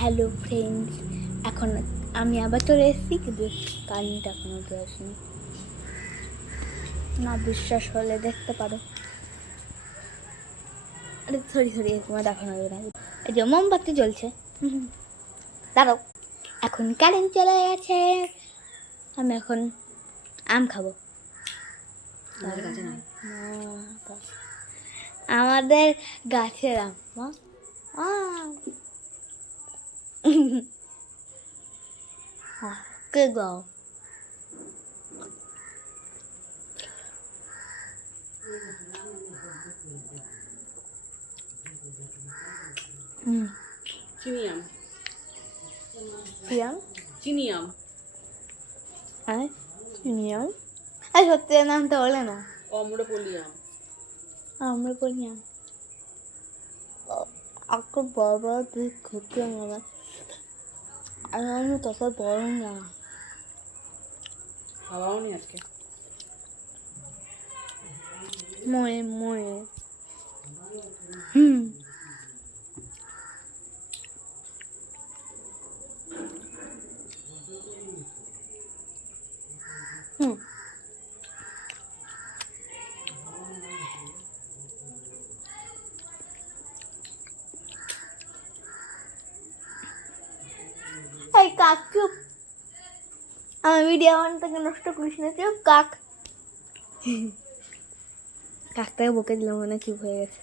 Hello friends, এখন আমি আবার চলে এসেছি, কিন্তু কারেন্ট এখনো তো আসেনি। না বিশ্বাস হলে দেখতে পারো। আরে সরি তোমার দেখানো যাবে না। এই যে মোমবাতি জ্বলছে। দাঁড়াও, এখন কারেন্ট চলে গেছে। আমি এখন আম খাবো। আমাদের গাছের আম। কে গাও? চিনি আম। কি আম? চিনি আম। চিনি আম? সত্যি নামটা বলে না। অম্রপলি আম। আমরা করি আম। আজকে বাবা তুই খেতে আমার, আর আমি তত বড় না। খাওয়াও নি আজকে। ময়ে এই কাক চুপ, আমার ভিডিও থেকে নষ্ট করিস না। চুপ কাক। কাকটাকে বকে দিলাম, মানে চুপ হয়ে গেছে।